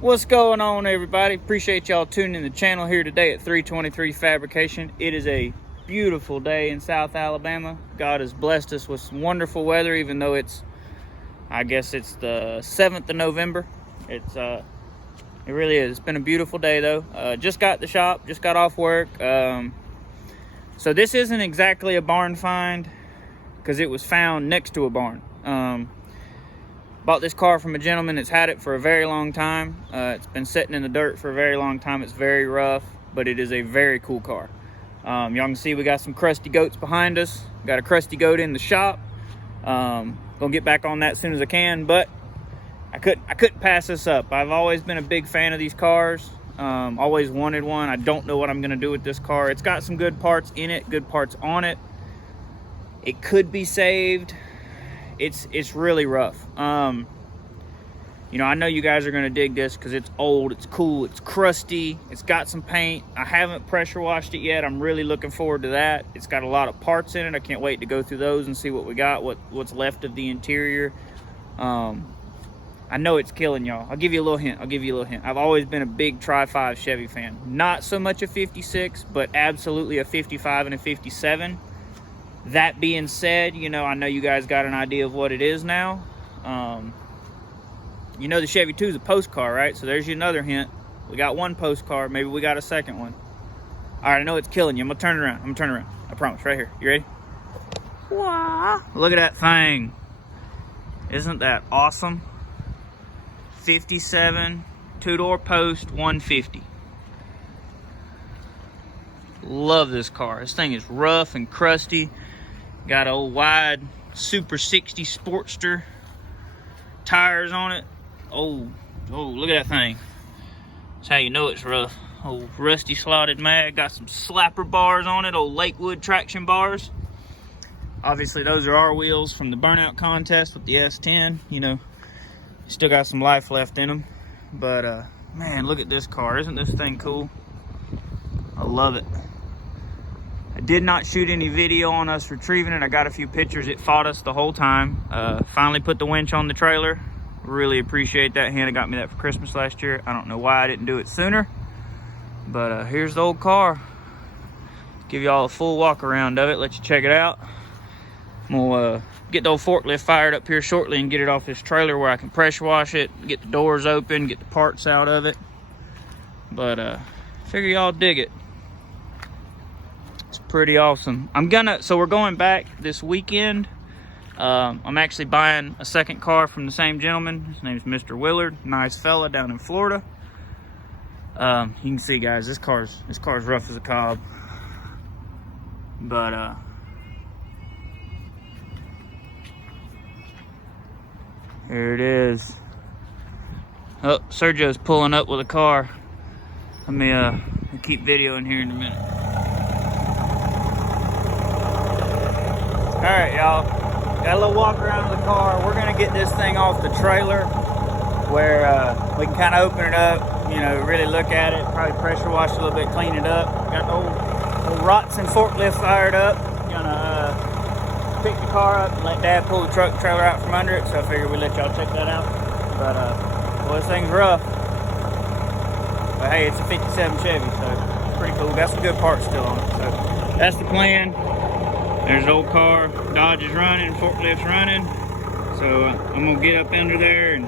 What's going on, everybody? Appreciate y'all tuning in the channel here today at 323 Fabrication. It is a beautiful day in South Alabama. God has blessed us with some wonderful weather, even though I guess it's the 7th of November. It really is. It's been a beautiful day though. Just got the shop, just got off work. So this isn't exactly a barn find because it was found next to a barn. Bought this car from a gentleman that's had it for a very long time. It's been sitting in the dirt for a very long time. It's very rough, but it is a very cool car. Y'all can see we got some crusty goats behind us. Got a crusty goat in the shop. Gonna get back on that as soon as I can, but I couldn't pass this up. I've always been a big fan of these cars. Always wanted one. I don't know what I'm gonna do with this car. It's got some good parts in it, good parts on it. It could be saved. It's really rough. You know, I know you guys are gonna dig this because it's old, it's cool, it's crusty, it's got some paint. I haven't pressure washed it yet. I'm really looking forward to that. It's got a lot of parts in it. I can't wait to go through those and see what we got, what's left of the interior. I know it's killing y'all. I'll give you a little hint. I've always been a big Tri-5 Chevy fan. Not so much a 56, but absolutely a 55 and a 57. That being said, you know, I know you guys got an idea of what it is now. You know the Chevy 2 is a post car, right? So there's you another hint. We got one post car. Maybe we got a second one. All right, I know it's killing you. I'm gonna turn it around. I promise. Right here. You ready? Wow. Look at that thing. Isn't that awesome? 57, two-door post, 150. Love this car. This thing is rough and crusty. Got old wide Super 60 Sportster tires on it. Oh, look at that thing. That's how you know it's rough. Old rusty slotted mag. Got some slapper bars on it, old Lakewood traction bars. Obviously those are our wheels from the burnout contest with the S10. You know, still got some life left in them. But man, look at this car. Isn't this thing cool? I love it. I did not shoot any video on us retrieving it. I got a few pictures. It fought us the whole time. Finally put the winch on the trailer. Really appreciate that. Hannah got me that for Christmas last year. I don't know why I didn't do it sooner. But here's the old car. Give y'all a full walk around of it. Let you check it out. I'm gonna get the old forklift fired up here shortly and get it off this trailer where I can pressure wash it, get the doors open, get the parts out of it. But figure y'all dig it. It's pretty awesome. So we're going back this weekend. I'm actually buying a second car from the same gentleman. His name's Mr. Willard. Nice fella down in Florida. You can see, guys, this car's rough as a cob. But here it is. Oh, Sergio's pulling up with a car. Let me keep videoing here in a minute. All right, y'all. Got a little walk around the car. We're gonna get this thing off the trailer where we can kind of open it up, you know, really look at it, probably pressure wash a little bit, clean it up. Got the old Rotson forklift fired up. Gonna pick the car up and let Dad pull the truck trailer out from under it. So I figured we'd let y'all check that out. But well, this thing's rough. But hey, it's a 57 Chevy, so it's pretty cool. Got some good parts still on it. So that's the plan. There's the old car. Dodge is running, forklift's running. So I'm gonna get up under there and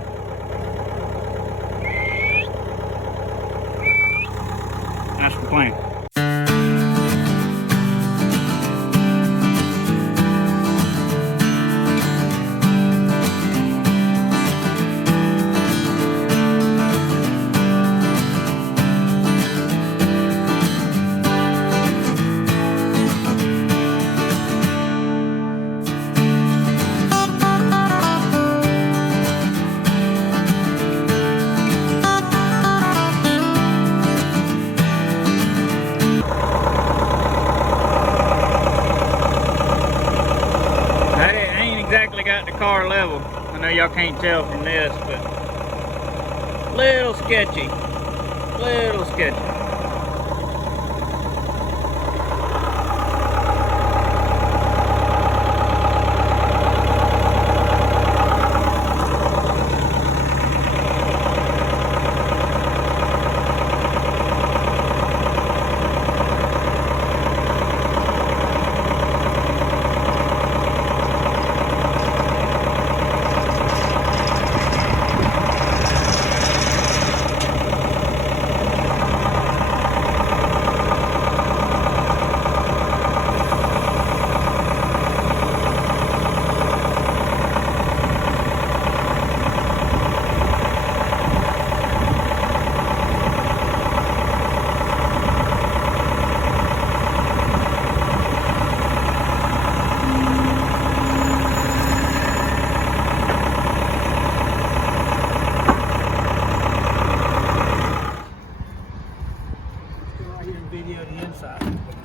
that's the plan. Car level. I know y'all can't tell from this, but little sketchy.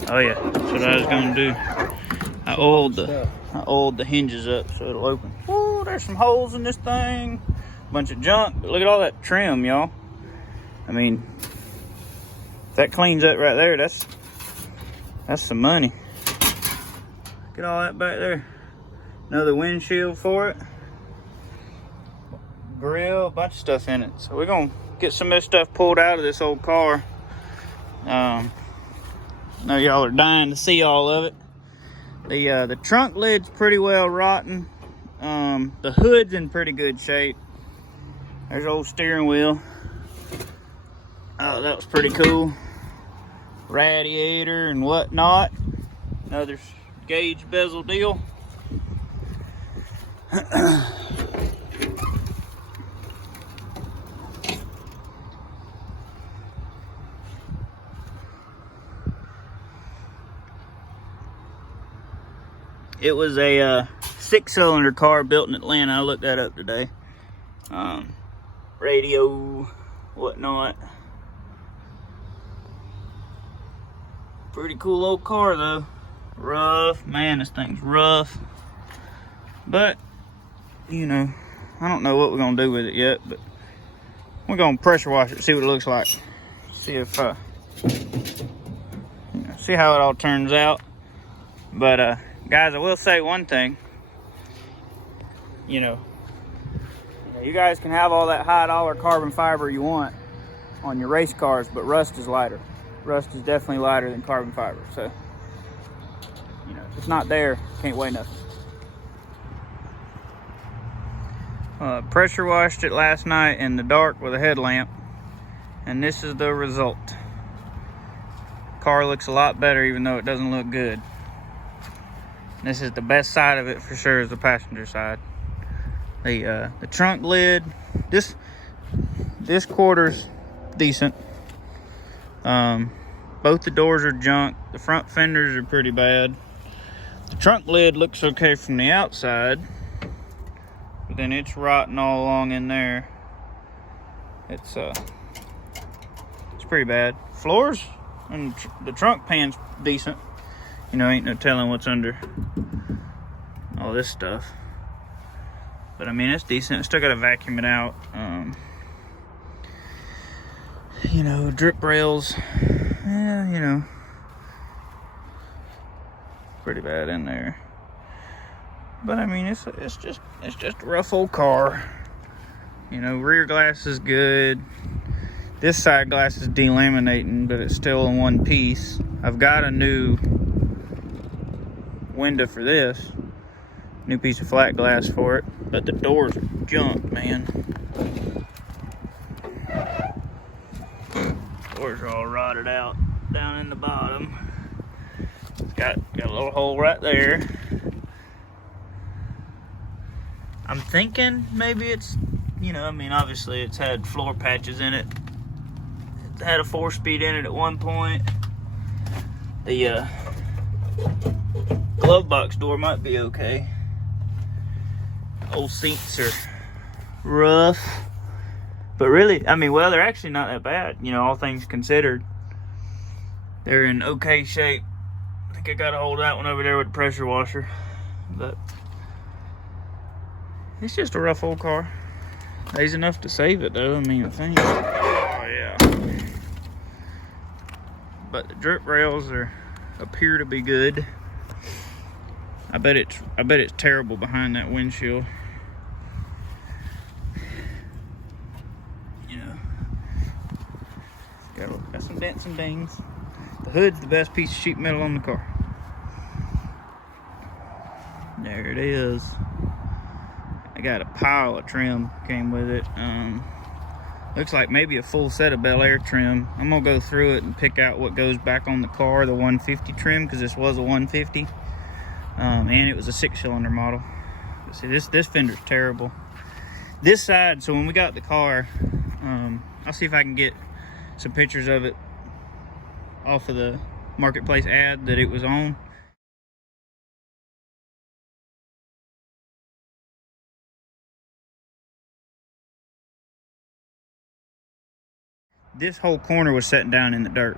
Oh yeah, that's what I was gonna do. I oiled the hinges up so it'll open. Ooh, there's some holes in this thing. Bunch of junk, but look at all that trim, y'all. I mean, that cleans up right there. That's some money. Look at all that back there. Another windshield for it. Grill, a bunch of stuff in it. So we're gonna get some of this stuff pulled out of this old car. I know y'all are dying to see all of it. The trunk lid's pretty well rotten. The hood's in pretty good shape. There's the old steering wheel. Oh, that was pretty cool. Radiator and whatnot. Another gauge bezel deal. It was a 6-cylinder car built in Atlanta. I looked that up today. Radio, whatnot. Pretty cool old car though. Rough, man, this thing's rough. But, you know, I don't know what we're gonna do with it yet, but we're gonna pressure wash it, see what it looks like. See if, see how it all turns out. But, guys, I will say one thing. You guys can have all that high-dollar carbon fiber you want on your race cars, but rust is lighter. Rust is definitely lighter than carbon fiber. So, if it's not there, can't weigh nothing. Pressure washed it last night in the dark with a headlamp, and this is the result. Car looks a lot better, even though it doesn't look good. This is the best side of it for sure, is the passenger side. The trunk lid, this quarter's decent. Both the doors are junk. The front fenders are pretty bad. The trunk lid looks okay from the outside, but then it's rotten all along in there. It's pretty bad. Floors and the trunk pan's decent. Ain't no telling what's under all this stuff. But I mean, it's decent. Still gotta vacuum it out. Drip rails, yeah, pretty bad in there. But I mean, it's just a rough old car. Rear glass is good. This side glass is delaminating, but it's still in one piece. I've got a new window for this. New piece of flat glass for it. But the doors are junk, man. Doors are all rotted out down in the bottom. It's got a little hole right there. I'm thinking maybe it's, obviously it's had floor patches in it. It had a 4-speed in it at one point. The glove box door might be okay. Old seats are rough, but really, they're actually not that bad, all things considered. They're in okay shape. I think I gotta hold that one over there with the pressure washer, but it's just a rough old car. Pays enough to save it though, I think. Oh yeah. But the drip rails appear to be good. I bet it's terrible behind that windshield. Got some dents and dings. The hood's the best piece of sheet metal on the car. There it is. I got a pile of trim came with it. Looks like maybe a full set of Bel Air trim. I'm gonna go through it and pick out what goes back on the car, the 150 trim, because this was a 150. And it was a 6-cylinder model. But see, this fender's terrible. This side, so when we got the car, I'll see if I can get some pictures of it off of the marketplace ad that it was on. This whole corner was sitting down in the dirt.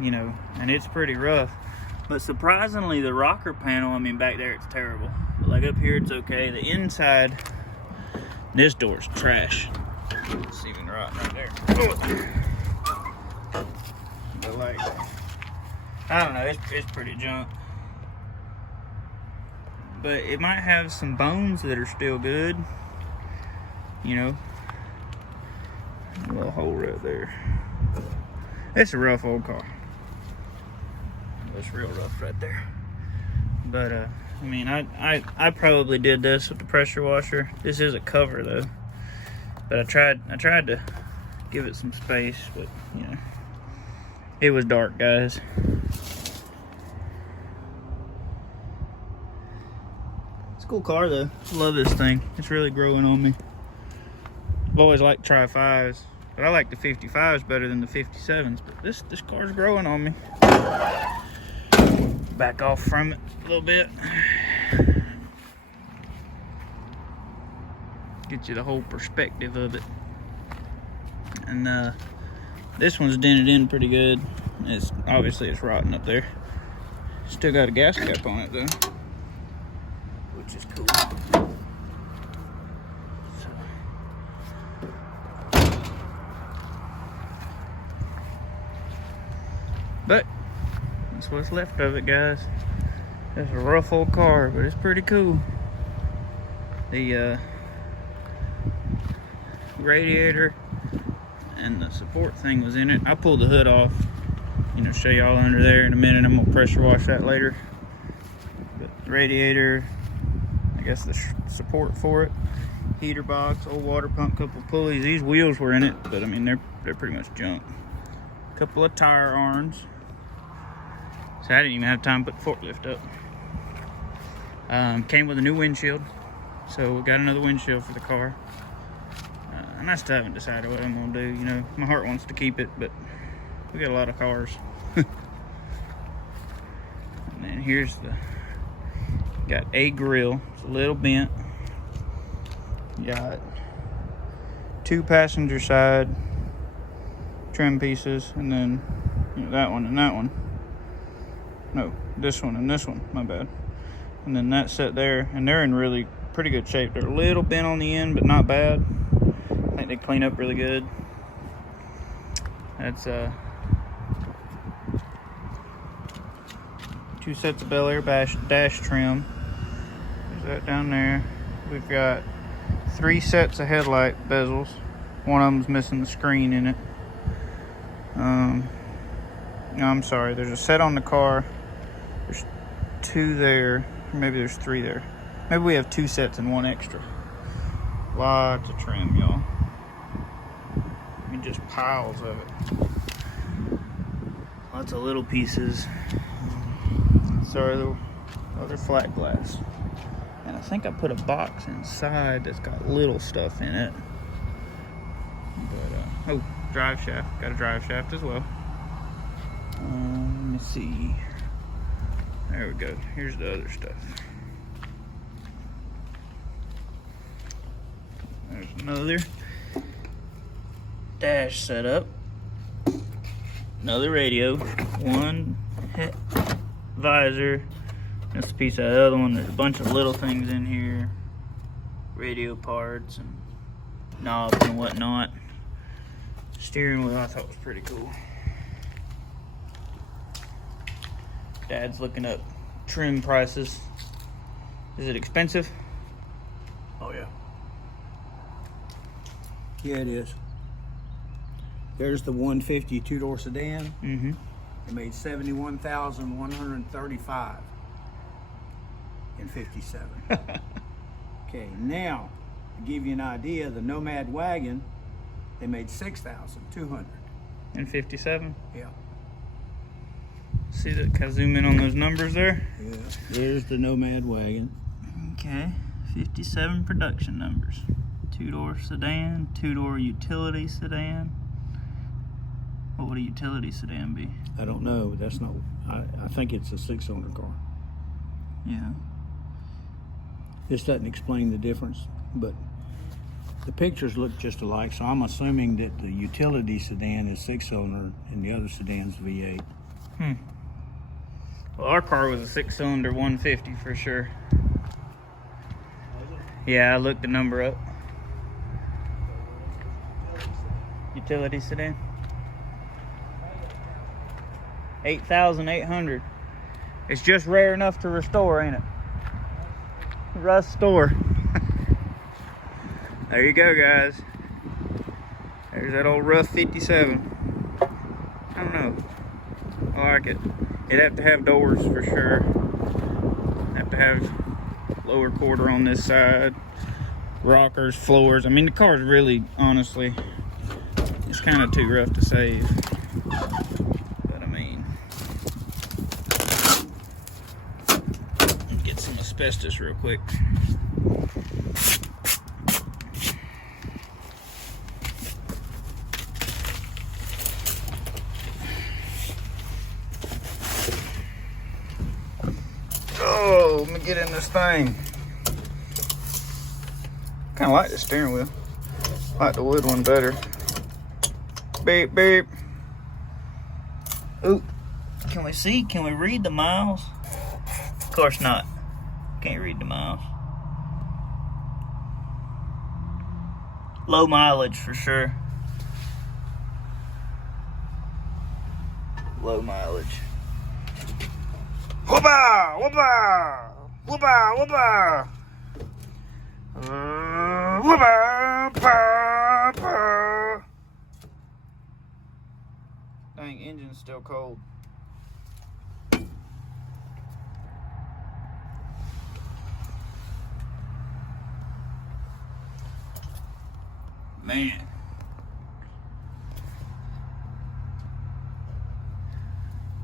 you know, and it's pretty rough. But surprisingly, the rocker panel, I mean, back there it's terrible. But like up here, it's okay. The inside, this door's trash. It's even rotten right there. But like, I don't know, it's pretty junk. But it might have some bones that are still good. You know, a little hole right there. It's a rough old car. It's real rough right there. But I mean, I probably did this with the pressure washer. This is a cover though. But I tried to give it some space, but you know, it was dark, guys. It's a cool car though. I love this thing. It's really growing on me. I've always liked Tri-5s, but I like the 55s better than the 57s. But this car's growing on me. Back off from it a little bit. Get you the whole perspective of it. And this one's dented in pretty good. It's obviously it's rotten up there. Still got a gas cap on it though, which is cool. But that's what's left of it, guys. It's a rough old car, but it's pretty cool. The radiator and the support thing was in it. I pulled the hood off, you know, show y'all under there in a minute. I'm gonna pressure wash that later. But the radiator, I guess the support for it, heater box, old water pump, couple pulleys. These wheels were in it, but I mean they're pretty much junk. Couple of tire arms. So I didn't even have time to put the forklift up. Came with a new windshield, so we got another windshield for the car. And I still haven't decided what I'm gonna do. You know, my heart wants to keep it, but we got a lot of cars. And then here's got a grill. It's a little bent. Got 2 passenger side trim pieces, and then you know, that one and that one. No, this one and this one, my bad. And then that set there, and they're in really pretty good shape. They're a little bent on the end, but not bad. I think they clean up really good. That's 2 sets of Bel Air dash trim. There's that down there. We've got 3 sets of headlight bezels. One of them's missing the screen in it. No, I'm sorry. There's a set on the car. There's 2 there. Maybe there's 3 there. Maybe we have 2 sets and 1 extra. Lots of trim, y'all. I mean, just piles of it. Lots of little pieces. Sorry, the other flat glass. And I think I put a box inside that's got little stuff in it. But, oh, drive shaft. Got a drive shaft as well. Let me see. There we go. Here's the other stuff. There's another dash setup. Another radio. 1 visor. That's a piece of the other one. There's a bunch of little things in here. Radio parts and knobs and whatnot. Steering wheel I thought was pretty cool. Dad's looking up trim prices. Is it expensive? Oh yeah. Yeah, it is. There's the 150 2-door sedan. Mm-hmm. It made $71,135 in 57. Okay, now to give you an idea, the Nomad wagon, they made $6,200 in 57. Yeah. See that? Can I zoom in on those numbers there? Yeah. There's the Nomad wagon. Okay, 57 production numbers. 2-door sedan, 2-door utility sedan. What would a utility sedan be? I don't know. That's not. I think it's a 6-cylinder car. Yeah. This doesn't explain the difference, but the pictures look just alike. So I'm assuming that the utility sedan is 6-cylinder and the other sedan's V8. Well, our car was a 6-cylinder 150 for sure. Yeah, I looked the number up. Utility sedan. 8,800. It's just rare enough to restore, ain't it? Restore. There you go, guys. There's that old rough 57. I don't know. I like it. It'd have to have doors for sure. Have to have lower quarter on this side. Rockers, floors. I mean, the car's really, honestly, it's kind of too rough to save. But I mean, let's get some asbestos real quick. Oh, let me get in this thing. Kind of like the steering wheel. I like the wood one better. Beep, beep. Ooh, can we see? Can we read the miles? Of course not. Can't read the miles. Low mileage for sure. Low mileage. Whoopah! Whoopah! Whoopah! Whoopah! Whoopah! Pa, pa. Dang, engine's still cold. Man.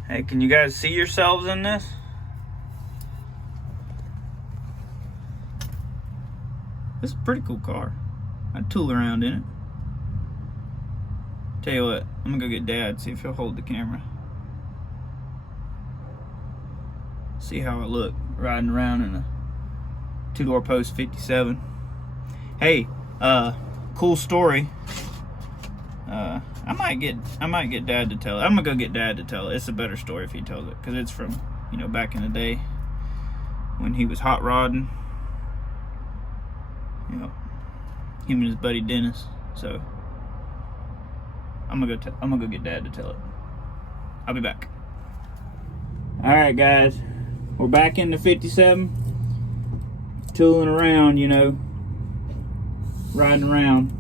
Hey, can you guys see yourselves in this? This is a pretty cool car. I'd tool around in it. Tell you what, I'm gonna go get Dad, see if he'll hold the camera. See how it look riding around in a 2-door post 57. Hey, cool story. I might get Dad to tell it. I'm gonna go get Dad to tell it. It's a better story if he tells it, because it's from, you know, back in the day when he was hot rodding. You know, him and his buddy Dennis. So I'm gonna go get Dad to tell it. I'll be back. All right, guys, we're back in the 57, tooling around, you know, riding around.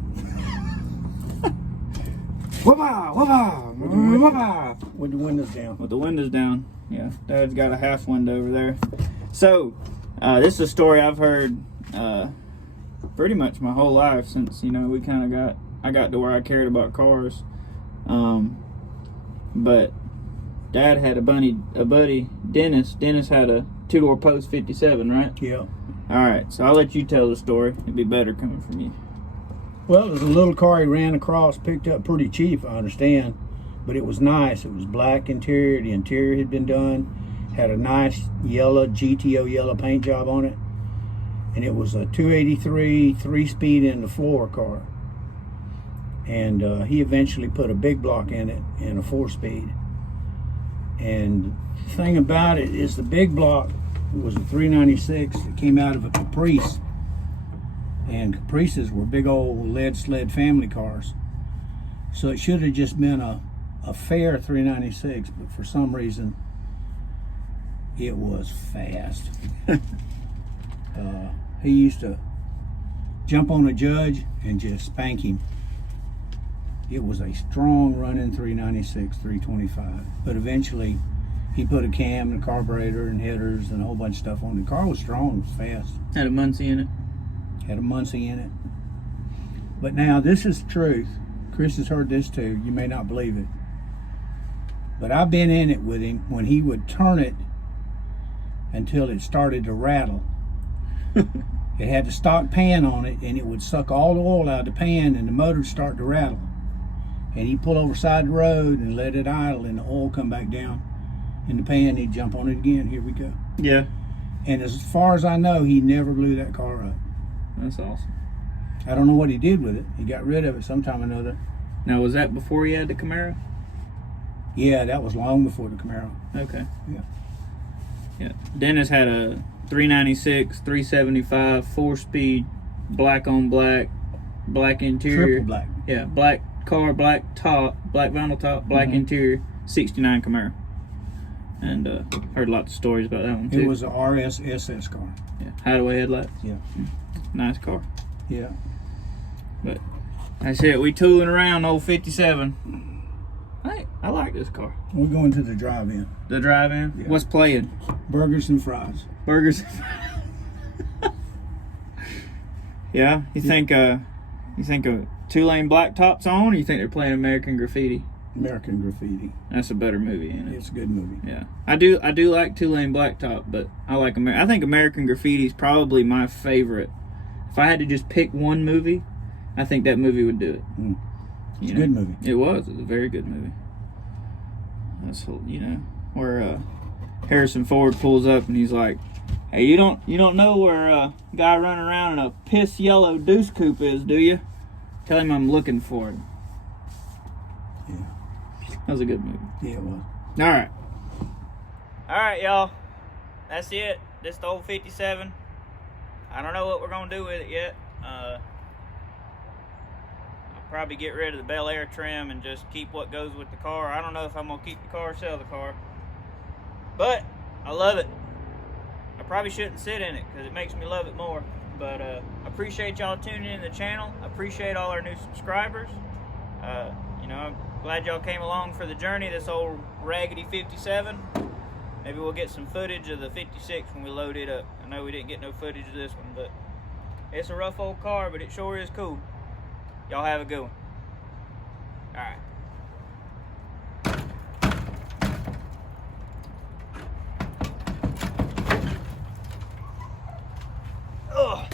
Whoopah, whoopah, whoopah. With the windows down. With the windows down. Yeah, Dad's got a half window over there. So, this is a story I've heard pretty much my whole life since, you know, I got to where I cared about cars. But Dad had a buddy, Dennis. Dennis had a 2-door post 57, right? Yeah. All right, so I'll let you tell the story. It'd be better coming from you. Well, it was a little car he ran across, picked up pretty cheap, I understand. But it was nice. It was black interior. The interior had been done. Had a nice yellow, GTO yellow paint job on it. And it was a 283 3-speed in the floor car. And he eventually put a big block in it and a 4-speed. And the thing about it is the big block was a 396 that came out of a Caprice. And Caprices were big old lead sled family cars. So it should have just been a fair 396, but for some reason it was fast. He used to jump on a judge and just spank him. It was a strong running 396, 325, but eventually he put a cam and a carburetor and headers and a whole bunch of stuff on it. The car was strong, it was fast. Had a Muncie in it. Had a Muncie in it. But now this is the truth. Chris has heard this too. You may not believe it. But I've been in it with him when he would turn it until it started to rattle. It had the stock pan on it and it would suck all the oil out of the pan and the motor would start to rattle. And he'd pull over side the road and let it idle and the oil come back down in the pan. He'd jump on it again. Here we go. Yeah. And as far as I know, he never blew that car up. That's awesome. I don't know what he did with it. He got rid of it sometime or another. Now, was that before he had the Camaro? Yeah, that was long before the Camaro. Okay. Yeah. Yeah. Dennis had a 396, 375, 4-speed, black on black, black interior. Triple black. Yeah, black car, black top, black vinyl top, black interior, 69 Camaro. And heard lots of stories about that one too. It was a RSSS car. Yeah, hideaway headlights. Yeah. Nice car. Yeah. But that's it. We tooling around old 57. Hey, I like this car. We're going to the drive-in. The drive-in. Yeah. What's playing? Burgers and fries. Burgers. Yeah. You think a 2-lane Blacktop's on, or you think they're playing American Graffiti? American Graffiti. That's a better movie, isn't it? It's a good movie. Yeah, I do like 2-lane Blacktop, but I like I think American Graffiti is probably my favorite. If I had to just pick one movie, I think that movie would do it. It's a good movie. It was a very good movie. That's where Harrison Ford pulls up and he's like, "Hey, you don't know where a guy running around in a piss yellow deuce coupe is, do you? Tell him I'm looking for him." Yeah. That was a good movie. Yeah, it was. All right, y'all. That's it. This the old 57. I don't know what we're gonna do with it yet. I'll probably get rid of the Bel Air trim and just keep what goes with the car. I don't know if I'm gonna keep the car or sell the car, but I love it. I probably shouldn't sit in it because it makes me love it more. But I appreciate y'all tuning in the channel. I appreciate all our new subscribers. I'm glad y'all came along for the journey, this old raggedy 57. Maybe we'll get some footage of the 56 when we load it up. I know we didn't get no footage of this one, but it's a rough old car, but it sure is cool. Y'all have a good one. All right. Ugh.